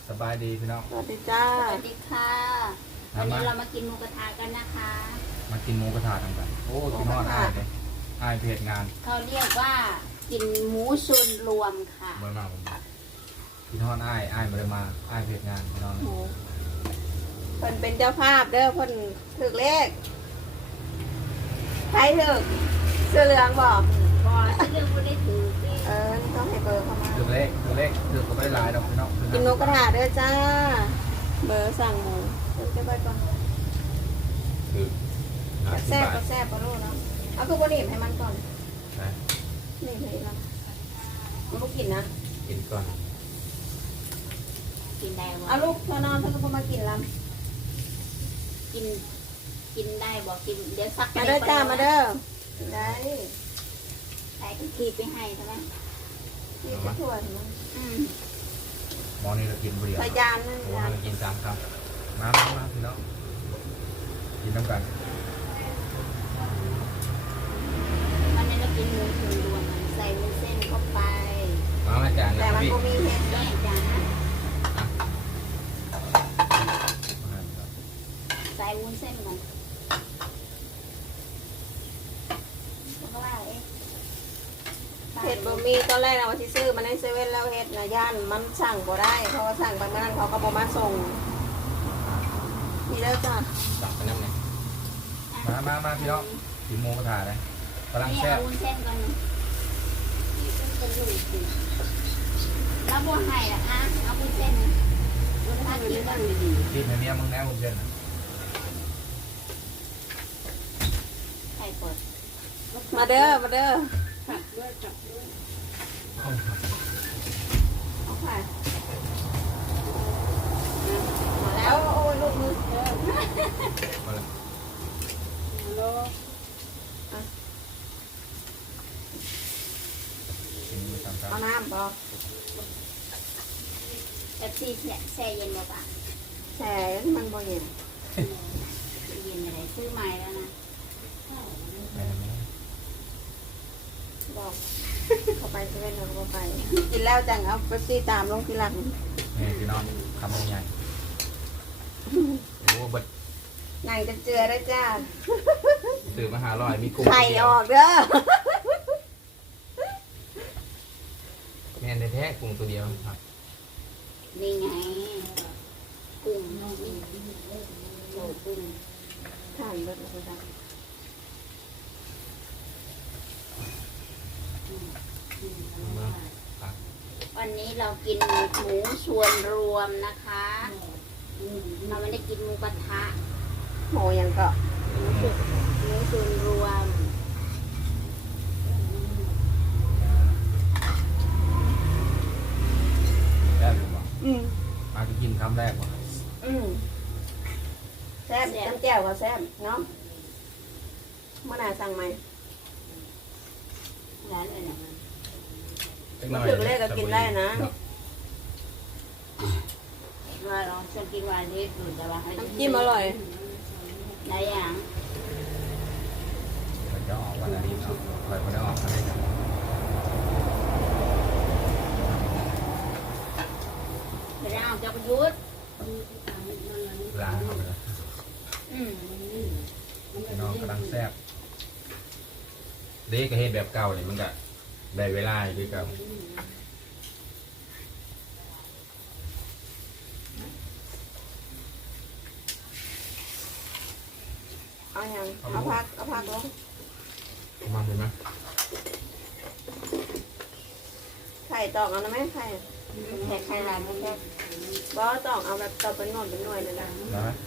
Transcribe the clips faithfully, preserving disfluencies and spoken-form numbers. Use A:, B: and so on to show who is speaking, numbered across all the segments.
A: สบายดีพี่น้อง
B: สวัสดีจ้า
C: สวัสดีค่ะวันนี้เรามากินหมูกระทะกันนะคะ
A: มากินหมูกระทะกันกันโอ้กินฮอดอ้ายเลยอ้ายเพจงาน
C: เขาเรียกว่ากินหมูส่วนรวมค่ะ
A: เมื่อมาผมกินฮอดอ้ายอ้ายมาเลยมาอ้ายเพจงานพี่น้อง
B: หมูเพิ่นเป็นเจ้าภาพเด้อเพิ่นถึกเลขใครถึกเสื้อเหลืองบอก
C: บอสเรื่องไม่ได้ถือเลย
B: เออนี่ต้องให้เบอร์เข้ามา
A: ถือเลขถือเลขถือก็ไม่ได้หลายดอกพี่น้อง
B: กินนกกระทาเด้อจ้า เบอร์สั่งหมูเดี๋ยวจะไปก่อน
A: คือห้าสิบ
B: แซ่บบ
A: า
B: ก็
A: ท
B: แซ่บก็รู้เนาะเอาคือบ่หนีบให้มันก่อน
A: นะ
B: นี่ให้มันมันบ่กินนะ
A: กินก่อน
C: กินได้บ่
B: เอาลูกเธอนอนเธอก็บ่มากินล
C: กิน กินได้บอกกินเดี๋ยวซัก
B: ำมาเด้อจ้ามาเด้อได้
C: ใส่กีบไปให้ใช่ไหม
B: กินไปทั่วถึงมัน
C: อืม
A: หมอนี่เรากินเบียร์
B: ใส่จานนึง
A: โอ้
B: จาน
A: เรากินสามคำมามามาพี่น้องกินน้ำกัน
C: วันนี้เรากินหมูส่วนรวมมันใส่วุ้นเส้นเข้าไป
A: มาแม่จาน
B: แต่
A: นะ
B: มัน
A: พี่
B: ก็มีเห็ด
C: แม่จ้าใส่วุ้นเส้นก่อนแล้วก็ว่าเอ๊ะ
B: เห็ดบะหมี่ตอนแรกนะว่าที่ซื้อมาในเซเว่นแล้วเห็ดนะย่านมันสั่งบ่ได้ เพราะว่าสั่งไปเมื่อนั้นเขาก็บ่มาส่งมีแล้วจ้ะ
A: ตักไปน้ำเนี่ยมามามาพี่น้องกินหมูกระทะเลยกำลัง
C: นี่
A: แซ่บ
C: เอาวุ้นเส้นก่อนเป็นหนุ่มสิแล้วบัวไห่ล่ะคะเอาวุ้นเส้นวุ้นเส้นกินกันดี
A: กินในเนี้ยมึงแน่ผมเช่นนะ
C: ไข่เปิด
B: มาเด้อมาเด้อ
C: ผักด้วยผักด้วย
B: เอาไปมาแล้วโอ้ยลูกมือเด้อ
A: มาเลย
B: ฮัลโหล
A: กินมือสามค
B: เอาน้ำบ่
C: เอฟซีแช่เย็นบ่ปะ
B: แช่มันบ่เย็น
C: เย็นอะไรซื้อใหม่แล้วนะ
A: ำแม่แม่
B: บอกเข้าไปเซเว่นเราก็ไป กินแล้วจังเอาไปซี่ตามลงทีหลัง
A: แม่พี่น้องคำใหญ่โอ้บัด
B: ไงจะเจือได้จ้า
A: ตื่นมาหาลอยมีกุ้ง
B: ไข่ออกเด้อ
A: แม่ในแท้กุ้งตัวเดียวครับ
C: นี่ไงกุ้งนี่โอ้กุ้ง
B: ทานเบิดเลยจ้ะ
A: มาตัก
C: วันนี้เรากินหมูส่วนรวมนะคะเราไม่ได้กินหมูกระทะ
B: หมูยังก็
C: หมูส่วนหมูส่วนรวม
A: แซ่บอยู่ป่ะ
B: อืม
A: มาจะกินคำแรกป่ะ
B: อืมแซ่บน้ำแจ่วก็แซ่บเนาะเมื่อไหร่สั่งไหม
C: ร้านอะไรนะ
B: มาถึงเลขก็กินได้นะ
C: ว่าเราชวนกินวานเล็กอยู่แต่ว่าให้
B: น้ำจิ้มอร่อย
C: หลายอย่าง
A: มันจะออกวันอาทิตย์เนาะคอยคนได้ออกกันได้ครับ
C: ไม่ได้เอาจากประยุทธ์
A: ล้างเอาไปเลย
C: อืม
A: พี่น้องกำลังแซ่บเด็กก็เฮ็ดแบบเก่าเลยมันก็ได้เวลาอยู่ด้วยเก่า
B: เอาอย่างเอาพักเอาพักลง
A: ประมาณเห็นไหม
B: ไข่ตอกเอานะแม่ไข่
C: แค่ใครร้านไม่แค่
B: บอตอกเอาแบบตอกเป็นหน่วยเป็นหน่วยเลยนะ
A: ได้ไหม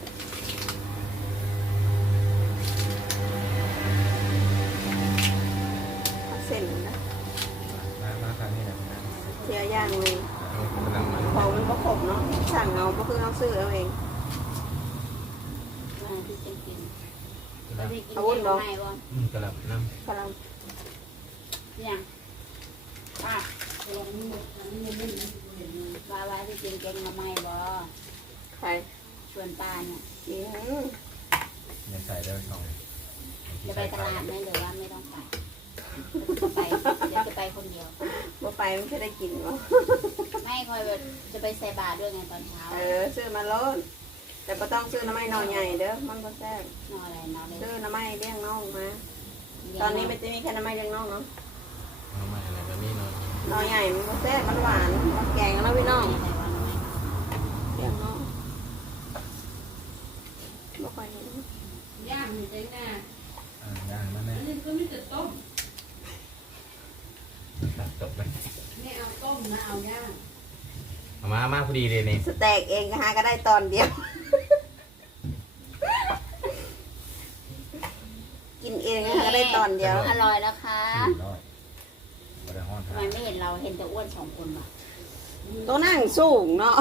B: เอาเส้นนะ
A: มามาทางนี้นะ
B: เทียย่างเลย
A: เอากำลังมัน
B: ของมันก็ขบเนาะสั่งเอาก็คือเอาซื้อเอาเอง
C: มาที่จะกิน
A: กำลัง
C: ไม่กินไม่บ่ไม่บ่
A: อืมกำลังน้
B: กำลัง
C: ยังป้าป้าว่าที่กินแกงมาไม่บ่
B: ไข่
C: ชวนป้าเนี่ย
B: อืม
A: ำยังใส่ได้ช่อง
C: จะไปตลาดไหมหรือว่าไม่ต้องไปจะไปเดี๋ยวจะไปคนเดียว
B: บ่ไปมันจะได้กินบ่
C: ไม่คอยแบบจะไปใส่บาตรด้วยไงตอนเช้า
B: เออซื้อมาโลดแต่บ่ต้องซื้อน้ำไม้หน่อใหญ่เด้อมันบ่แซ่บ
C: นอนอะไรนอนเลย
B: ซื้อน้ำไม้เลี้ยงน้องมาตอนนี้มันจะมีแค่น้ำไม้เลี้ยงน้องเนาะ
A: เอามาอะไรแบบนี้เนาะ
B: หน่อใหญ่มันบ่แซ่บมันหวานมันแกงแล้วพี่น้องเลี้ยงน้องบ่ค่อยเห็น
D: ย่างอยู่ได้ง่าย
A: อ่าย่างนั่นแห
D: อั
A: ละ
D: นนี้ก็ไม่จะต้ม
A: ตัดจบเลย
D: ไม่เอาต้มนะเอาย่าง
A: เอามามาพอดีเลยนี่
B: สเต็กเองก็หาก็ได้ตอนเดียว กินเองก็ได้ตอนเดียว
C: อร่อยนะคะ
A: สี่ร้อยบริหาร
C: ทำไมไม่เห็นเราเห็นแต่อ้วนสองคนวะ
B: ตัวนั่งสูงเนาะ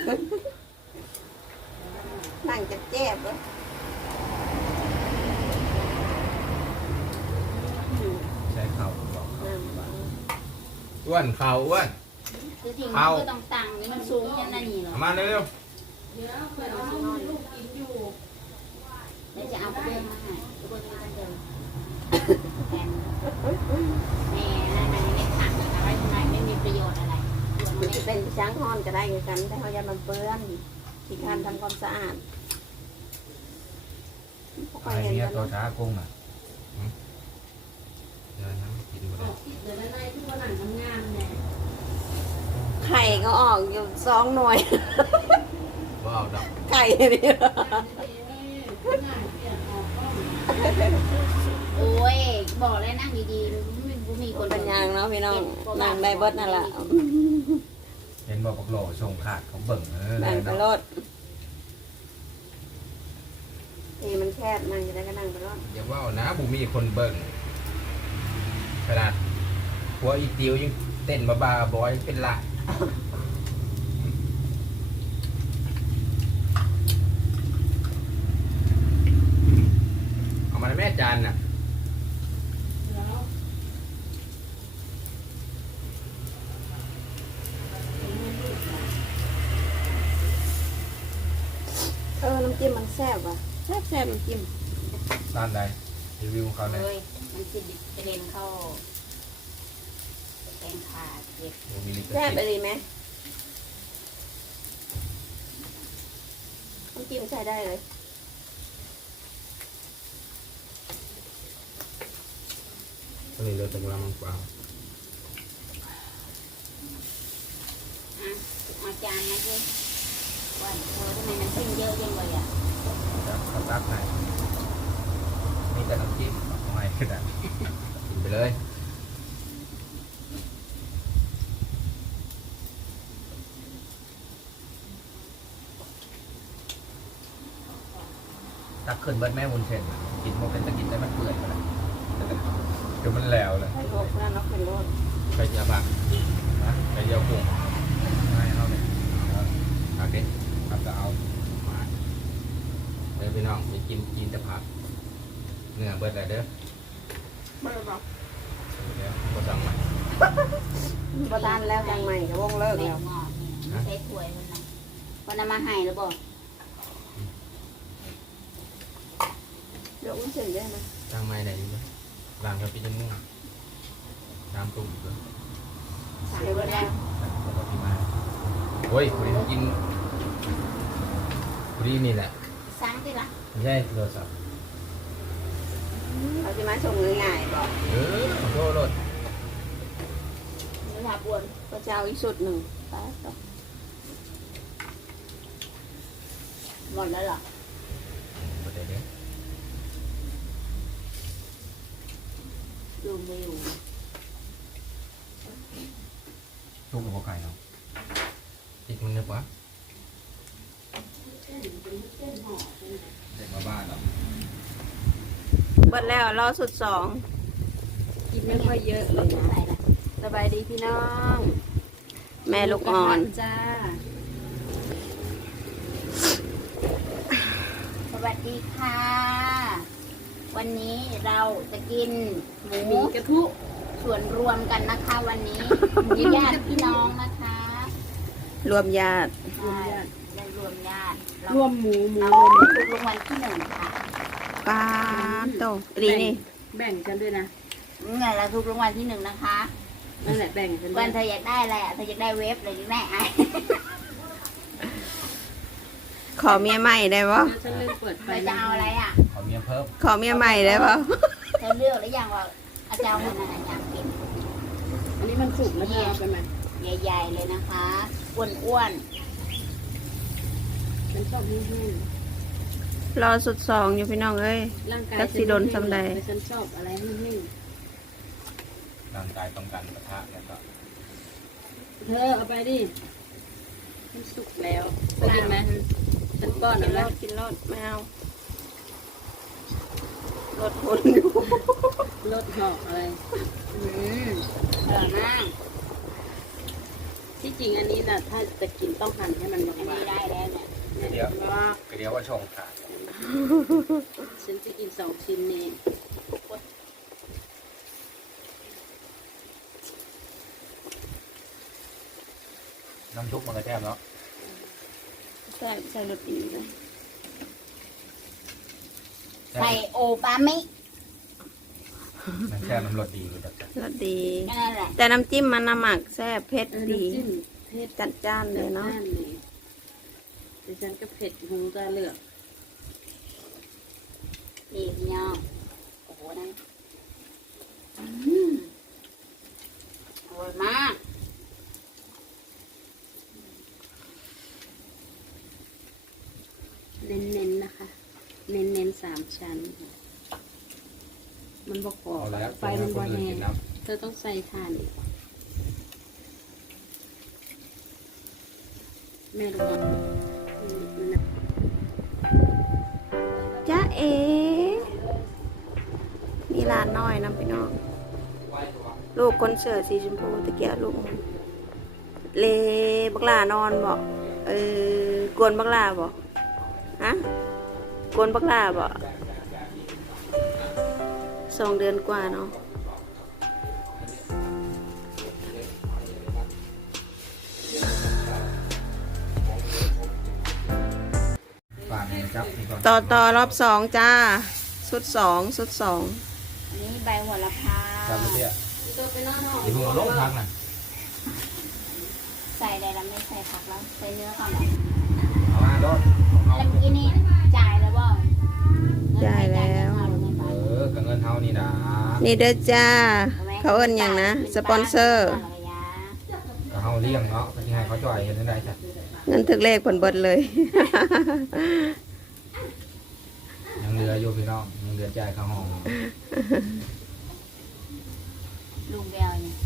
B: นั่งจะเจ็บเลย
A: ใช้เข่าบอก
B: นั่งบ่
A: อ้วนเข่าอ้วน
C: คือจริง
A: เอา
C: มันก็ต้องตังนี่มันสูงแค่นั้นนี่เหรอ
A: เอามาเร็ว
D: เดี๋ยวเพื่อนเอาให้ลูกกินอยู่
C: เดี๋ยวจะเอากระเบื้องมาให้กระเบื้องนี้ต้องเดินแทนแม่นั่นมันไม่ตังนะคะไว้ทำไมไม่มีประโยชน์อะไร
B: มันจะเป็นช้างฮอนก็ได้เหมือนกันแต่เขาจะมันเปื้อนที่การทำความสะอาดพวก
A: ๆ
B: ใคร
A: ไอ้
B: เห็น
A: เนี้ย
B: กัน
A: ตัว
B: เนาะ
A: ช้ากุ้งอ่ะหืมเดี๋ยวนะกินหมด
D: อ
A: เล
D: อย กที่เดี๋ยวในที่ว่าหนังทำงานเนี่ย
B: ไข่ก็ออกอยู่สองหน่วย
A: ว่าเอาดอก
B: ไข่นี่
D: งานเปลี่ยนออกก็
C: โอ้ยบอกแล้วนั่งดีๆไม่มีคน
B: ปัญญางเนาะพี่น้องนั่งได้เบิดนั่นแหละ
A: เห็นบอกกับโหลส่งขาดเขาเบิ่งเออ
B: นั่งไป
A: เนาะ
B: รถทีมันแคบนั่งจะได้ก็นั่งไปรถ
A: อย่าว่านะบุมีคนเบิ่งขนาดหัวอีติวยังเต้นบ้าๆบอยเป็นละเอามาในแม่จานน่ะ
D: แล้ว
B: เออน้ำจิ้มมันแซ่บว่ะแซ่บแซ่บน้ำจิ้ม
A: ด้านใดรีวิวของเขาเนี่ย
C: เฮ้ยมันจะกระเด็นเข้าแกงขาดเด็ด
A: บุมีลิข
B: แซ่บ
A: สิท
B: ไป
A: ธิ์
B: ดีไหมน้ำจิ้มใช้ได้เลย
A: ก็เลยเลือกแต่กระมังเปล่า
C: อ่ะเอาจานมาสิว่าเธอทำไมมันขึ้นเยอะจังเลยอ่ะ
A: จะเขาตักให้มีแต่น้ำจิ้มเอาไว้ขนาดกินไปเลยตักขึ้นเบิดแม่วุ้นเส้นกินโมเป็นตะกินได้มันเปื่อยไปแล้วเดี๋ยวมันแล้วเลย
B: ให้โลกแล้วเนาะเป็นโลก
A: ไปเจียวบักนะไปเจียวกุ้งให้เขาเนี่ยเอาดิครับก็เอามาเดี๋ยวพี่น้องไปกินกินแต่ผักเนื้อเบิดเลยเด้อ
B: ไม่บอก
A: เดี๋ยวก็สั่งใหม่
B: ประทานแล้วจังใหม่กับวงเลิก
C: แม่
B: แล้ว
C: งอกนี่ใช้ถ้วยมันนะวันนั้นมาให้หรือบอก
B: เดี๋ยวอุ้นเส้นได้ไหม
A: สั่งใหม่ไหนอยู่ไหมร้านเขาพี่จะมุ่งตามตุ้มเลย
C: สั่ง
B: เดี๋ยว
C: ไว้
B: เว
C: แล้
B: ลาว
A: ปกติมาโอ้ยคุณกินคุรีนี่แหละ
C: สั่งสิละ
A: ไม่ใช่โทรศัพท์
B: เราจะมาส่งง่ายๆบอก
A: เออขอโทษรถ
C: เวลาบวน
B: ก็จะเอาอีกสุดหนึ่งไปต่อ
C: หมดแล้วเหรอ
A: ประเดี๋ยวนี้
C: ลืมไปอยู่
A: ทุกหัวไข่เนาะอีกมันเนึกวะเด็กมาบ้านเนาะ
B: เบิดแล้วรอสุดสองกินไม่ค่อยเยอะเลย
C: ใส่ละ
B: สบายดีพี่น้อง แม่ลูกอ่อน
D: จ้า
C: สวัสดีค่ะ วันนี้เราจะกินหมู
D: หมีกระทุ
C: ส่วนรวมกันนะคะ วันนี้มีญาติพี่น้องนะคะ
B: รวมญาติ
C: ใช่ได้รวมญาติเรา
D: รวมหมูหมู
C: เรา
D: รวม
C: ถูกรางวัลที่หนึ่งค่ะ
B: ปาโตดีนี่
D: แบ่งกันด้วยนะ
C: นี่ไงเราถูกรางวัลที่หนึ่งนะคะ
D: นั่นแหละแบ่งกัน
C: วันเธออยากได้อะไรอ่ะเธออยากได้เวฟเลยดิแม่ไอ้
B: ขอเมียใหม่ได้ปะ
D: ฉันลืมเปิดไฟ
C: เธอจะเอาอะไรอ่ะ
A: ขอเมียเพิ่ม
B: ขอเมียใหม่ได้ปะ
C: เธอเลือกหรือยังว่าอาจารย์คนนั้นอยากกิน
D: อันนี้มันสุกแล้วเธอเอาไปไหม
C: ใหญ่ๆเลยนะคะอ้วน
D: ฉันชอบแห้ง
B: รอสุดสองอยู่พี่น้องเอ้ย
D: ๆร่างกาย
B: จักสิโดนสำใด
D: แต่ฉันชอบอะไรแห้ง
A: ร่างกายต้องการปะทะแล้วก็
D: ๆเธอเอาไปดิมันสุกแล้วไปกินไหมฉันป้อน
B: กิ
D: เอา
B: นร
D: แล้ว
B: ถกินรถไม่เอารถคนอยู่
D: รสหอกอะไร
C: ๆอืมอร่อยมาก
D: ที่จริงอันนี้นะถ้าจะกินต้องหั่นให้มันบ
C: อันนี้
D: าง
C: ได้แล้วเนี่ย
A: เดี๋ยวเดี๋ยวว่าชงขาด
D: ๆฉันจะกินสองชิ้นนี้
A: น้ำซุปมันก็แทบเนาะ
B: ใส่ใส่รถดีเลย
C: ใส่โอปามิ
A: มันแทบมันรสดีกว่าจัด
B: รสดี
C: แค่นั้นแหละ
B: แต่น้ำจิ้มมันน้ำหมักแซ่บเผ็ด
D: เออ
B: ดี
D: น้ำจิ้มเผ็ด
B: จัดจ้านเลยเนาะ
D: จัดจ้เลยแต่ฉันก็เผ็ดคงจะเลือก
C: ดีพี่น้องโอ้โหนั่นอืมอร่อยมาก
D: เน้นๆนะคะ เน้นๆสามชั้น มันบอกกรอ
A: เอา
D: บ
A: แล้ว
D: ไฟมัน
A: ค
D: บอน
A: อื่น
D: แห้
A: กิ
D: ง
A: นน้
D: เธอต้องใส่ถ่านอีกแม่รู้ไหมอืมนั่นน่ะ
B: จ้าเอมีร้านน้อยนะพี่น้องลูกคนเสือสีชมพูตะเกียบลูกมันเลบักหลานอนบอกเออกวนบักหลาบอกฮะกวนบักหลาบอกสองเดือนกว่าเนาะ
A: ำฝากในจับนี่ก่อน
B: ต่อต่อรอบสองจ้าสุดสองสุดสอง
C: อันนี้ใบโหระพา
A: จับไปเตี้ย
D: เธอไปนอนห้อง
A: ดีหัวลงพักน่ะ
C: ใส่อะไรแล้วไม่ใส่ผักแล้วใส่เนื้อก่อนเหรอ
A: เอามาโดน
C: แล้วเมื่อกี้นี่จ่ายแล้วบ่
B: จ่ายแล้ว
A: เออกับเงินเท่านี่นะ
B: นี่เด้อจ้า เขาเอิ้นอย่างนะ สปอนเซอร์
A: ก็เฮาเลี้ยงเนาะที่ให้เขาจ่อยเห็นได้จ้ะ
B: เงินถึกเลขผลเบิดเลย
A: ยังเหลืออยู่พี่น้องยังเหลือจ่ายค่าห้อง
C: ลุงไปเอาเนี่ย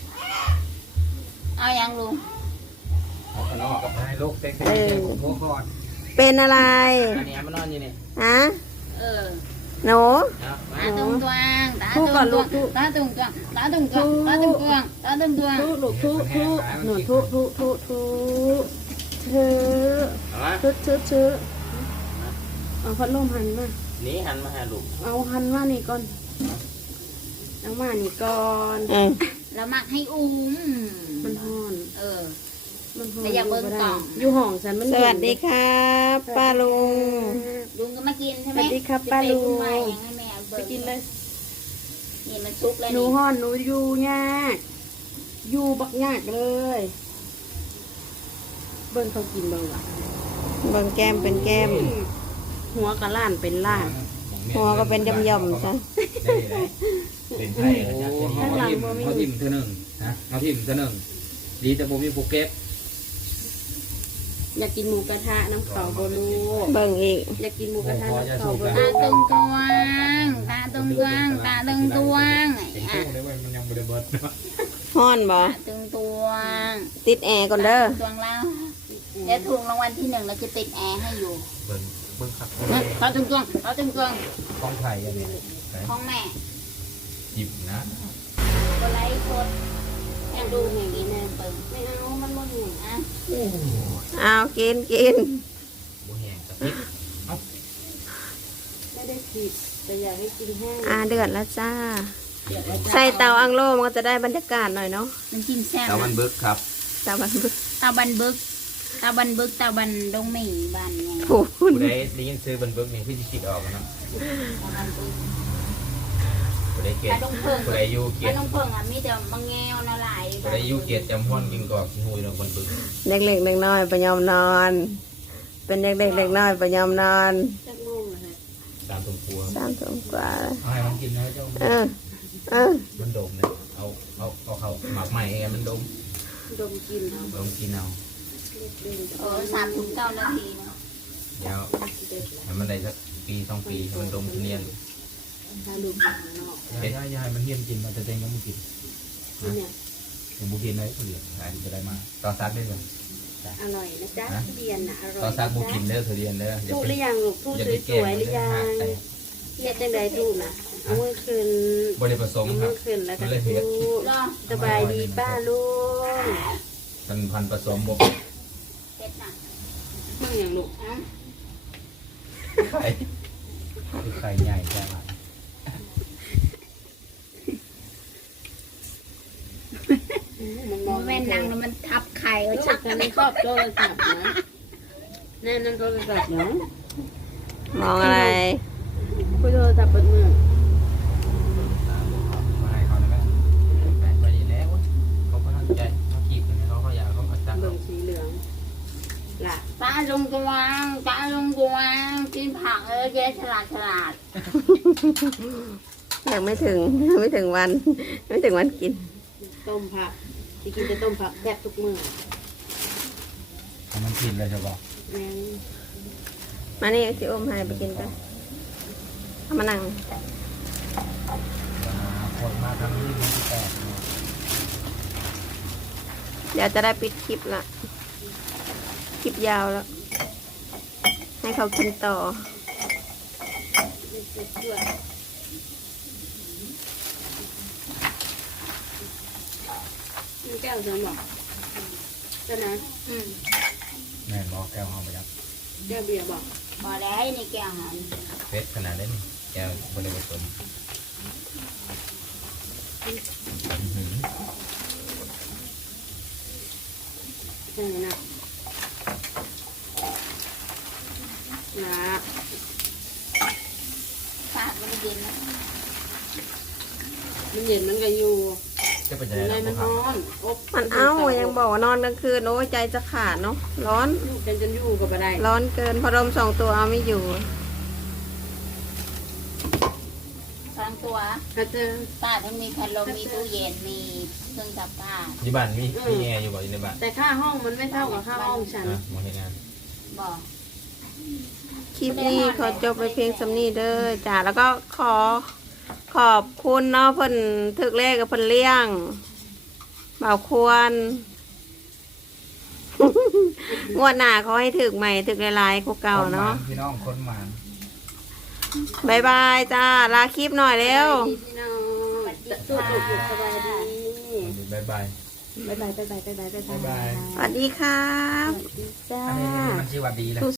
C: เอายังลุง
A: เอาขนมกับให้ลูกเต็งๆ
B: เออ
A: โค้ก่อน
B: เป็นอะไร
A: อันนี้มันนอนอยู่นี่
B: ฮะ
C: เออ
B: หนู
A: นะมา
C: ตาตุงตวงตาตุงตวงตาตุงตวงตาตุงตวงตาตุงตวงตาตุงตวง
D: ทุลูกทุทุหนูทุทุทุทุเธอ
A: เอามา
D: ทุทุทุเอาพัดลมหันมา
A: นี่หันมาหาลูก
D: เอาหันมานี่ก่อนเอามานี่ก่อน
B: เออ
C: แล้วมักให้อุ้ม
D: มันห่อน
C: เออ
D: มันห่อน
C: แต่อยากเบิ่งกล่อง
D: อยู่ห้องฉันมัน
B: สวัสดีครับป้าลุง
C: ลุงก็มากินใช่ไหม
D: สวัสดีครับป้าลุง
C: จะไปอุ้มมายังให้แม่เอา
D: ไป
C: เบิ่ง
D: กินเลย
C: นี่มันซุกแล้ว
D: หนู
C: นี่
D: ห่อนหนูอยู่ยากอยู่บักยากเลย เบิ่งเขากินเบิ่งอ่ะ
B: เบิ่งแก้มเป็นแก้ม
D: หัวกะล้านเป็นล้าน
B: หัวก็เป็นย่อมๆซะ
A: ได้เลยเป็นไพ่นะจ๊ะเขาทิมเขาทิมเท่านึงนะเขาทิมเท่านึงดีแต่ผมมีภูเก็ต
D: อยากกินหมูกระทะน้ำเขาบลูก
B: เบิ่งอีก
D: อยากกินหมูกระทะน้ำเขาบ
C: ตา
D: ลู
C: ตุงตวงตาตุงตวงตาตุงตวง
A: เจ๋ง
C: อ่ะ
A: ตู้เลยว่ามันยังไม่ได้เบิด
B: ฮ้อนบ่
C: ตาตุงตวง
B: ติดแอร์ก่อนเด้อ
C: ตวงแล้วเดี๋ยวถูกรางวัลที่หนึ่งเราจะติดแอร์ให้อยู่
A: เบิ่งเบิ่งขัด
C: ตาตุงตวงตาตุงตวง
A: กล้องไผ่อันนี้
C: ของแม่
A: หยิบนะ
C: กดไลค์กดแอบดูอย่างนี้แม่เปิด
D: ไม่เอามันบ่หุ่น
C: อ่ะ
B: เอากินกิน
A: บัวแห้งกะทิเอ้า
D: ไม่ได้ผิดแต่อยากให้กินแห้ง
B: อ่าเดือดแล้วจ้า
C: เดี๋ยวเราจะ
B: ใส่เตาอังโลมันก็จะได้บรรยากาศหน่อยเนาะ
C: มันกินแซ่บ
A: แต่มันเบิกครับ
B: เตาบันบึก
C: ตาบันบึกตาบันบึกตาบันดงหมี่บันไง
B: โอ้โห
A: ผู้ใดได้ยินซื้อบันเบิกนี่พี่จะคิดออกนะ
C: ตาบันบึก
B: บ
A: ผู้ใดเกลีย
C: ป
A: ด
C: ลาดงเพิ่ง
A: ผู้ใดอยู่เกลี
C: ป
A: ย
C: ลา
A: ด
C: ดงเพิ่งอ่ะมีแต่มังแงวน่ะหลาย
A: ผู้ใดอยู่เกลียดจำห้อนกินกอกสิหุยเราคนบึก
B: เด็กเล็กเด็กน้อยไปยอมนอน เป็นเด็กเล็กเด็กน้อยไปยอมนอน
D: จักงงเลย
A: ตามสมควร
B: สามทุ่มกว่าแล้ว
A: เอาให้มันกินนะเจ้า
B: เออเออ
A: มันดมนะเอาเอาเอาเขาหมักใหม่ให้มันดม
D: ดมกินเอา
A: ดมกินเอา
C: เออสามถึงเก้านาทีเนาะ
A: เดี๋ยวให้มันได้สักปีสองปีให้มันดมทุเรียน
D: ถ้าลูกข้างนอก
A: เดี๋ยวอย่าให้มันเฮี้ยนกินมันจะเต็งยังไม่กิน
D: เนี่ย
A: ยังบุกินเลยผู้เดียวหายจะได้มาต่อซักได้เลย
D: อร่อยนะจ๊ะทุเรียนน่ะอร่อย
A: ต่อซักบุกินเด้อทุเรียนเด้ออย่า
D: ถูก
A: ไป
D: หรือยังลูกถูก
A: อย่าไป
D: ส
A: แกล้ง
D: วยๆหรือยัง
A: หักแต่
D: เฮ็ดจังใดถูกนะเอามือขึ้น
A: บริผสม
D: เอา
A: ครั
D: มื
A: บ
D: อขึ้นแล้วก็
A: มันเลยเผ็ด
D: ถูก
C: รอ
D: สบายดีป้าลุง
A: มันพันธุ์ผสมบวก
C: เผ็ดนะ
D: มึงอย่างลูก
C: อ่ะ
A: ไข่คือไข่ใหญ่ใช่ไหม
D: มันมอง
C: แม่นางแล้วมันทับไข่เอา
D: ลู
C: ชั
D: ก
C: ก
D: กันในครอบโทรศัพท์นะแน่นั่นโทรศัพท์เนาะ
B: มองอะไร
D: คุยโทรศัพท์เปิดเมือง
A: มาให้เขาได้ไหมแปะไปดีแล้วเขาก็ตั้งใจเขาขีดเลยเขาเขาอยากเขาเอาจัง
D: เบิ่งสีเหลืองล่ะ
C: ตาลงกวางตาลงกวางกินผักเออเจ๊ฉลาดฉลาด
B: ยังไม่ถึงไม่ถึงวัน ไม่ถึงวันกิน
D: ต้มผักที่กินจะต้มผักแทบทุกมื้อ
A: มันกินเลยใช่ปะ
D: แม่น
B: มานี่ที่อมให้ไปกินไปเอามานั่ง
A: คนมาทำนี่มันที่แตก
B: เดี๋ยวจะได้ปิดคลิปละคลิปยาวแล้ว ให้เขากินต่อ
D: ด้วยมีแก้วเสริมบอกก็นะ
C: อืม
A: แม่บอกแก้วเอาไปแล้ว
D: แก้วเบียร์บอก
C: พอแล้วนี่แกงหัน
A: เฟสขนาดนี้แก้วบริผสม
D: ใช่นะนะ
C: ฟาดมันเย็นนะ
D: มันเย็นมันก็อยู่
A: จะเป็น
D: อ
A: ยัง
D: ยู่ใน
A: ไง
D: มัน
A: ค
D: น
A: รับ
D: อนอบ
B: มันเอ้ายังบอกว่านอนกลางคืนโอ้ยใจจะขาดเนาะร้อน
D: ลูกกันจนอยู่กับอะไร
B: ร้อนเกินพัดลมสองตัวเอาไม่อยู่
C: สองตัว
D: ถ้าเจอ
C: ป้าทั้งมีพัดลมมีตู้เย็นมีเครื่องซักผ้า
A: ที่บ้านมีมีแอร์อยู่บ่อยู่ในบ้าน
D: แต่ค่าห้องมันไม่เท่ากับค่าห้องฉัน
A: นะมองเห็นงาน
C: บอก
B: คลิปนี้ขอจบไปเพียงสำนีเด้อจ้าแล้วก็ขอขอบคุณเนาะเพิ่นถึกเลขกับเพิ่นเลี้ยงเบาควร งวดหน้าเขาให้ถึกใหม่ถึกหลายๆกูเก่าเนาะ
A: พี่น้องคนหมาน
B: บายบายจ้าลาคลิปหน่อยเร็ว
D: พี่น้องสู้สุขสบายดี
A: บายบาย
D: บ๊ายบายบ๊ายบายบ๊ายบายบ๊ายบาย
B: สวัสดีครับ
D: สวัสดีจ้า
A: อันนี้มันชื่อว่าดีเลย